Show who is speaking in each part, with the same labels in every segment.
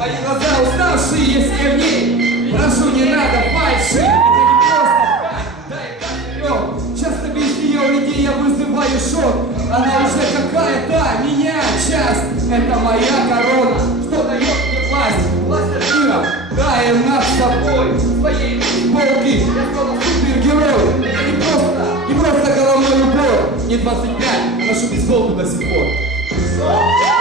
Speaker 1: мои глаза уставшие, если я в ней Прошу, не надо фальши, Часто без нее людей я вызываю шок. Она уже какая-то, меня часть. Это моя корона, что дает мне власть? Власть над миром, даем над собой. Своей полки, я словно супергерой. Это не просто, не просто головной убор. Не 25, а ношу бейсболку до сих пор. Мы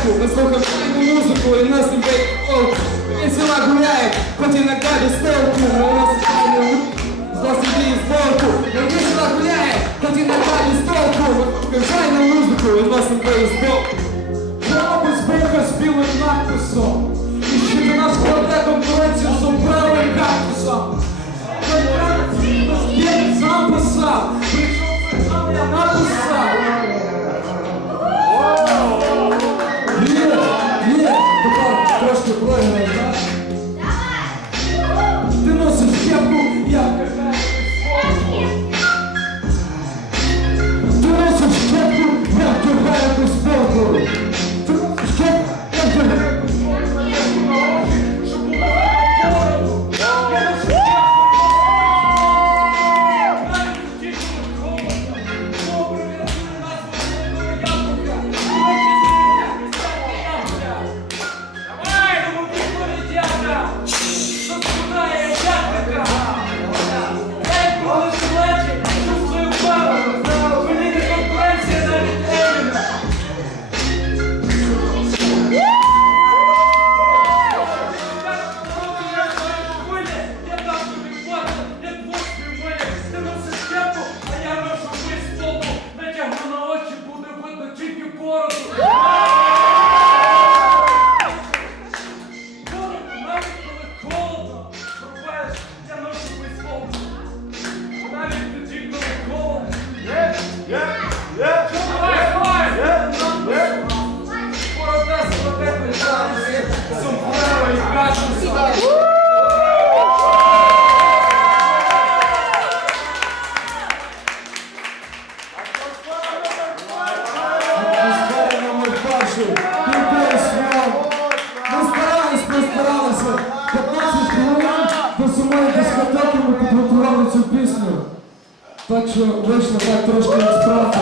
Speaker 1: без толку Мы слушаем тайную музыку и носим бейк-фолк Весело гуляем, хоть иногда без толку Мы носим тайную Сносим бейсболку Мы весело гуляем, хоть иногда без толку Мы слушаем тайную музыку и носим бейсболку
Speaker 2: Безбека з білим надписом І ще до нас кладе конкуренцію Lord. Перший. Кількість. Ми старались, ми старалися. 15 хвилин до самої дискотеки ми підготували цю пісню. Так що вийшло так трошки справді.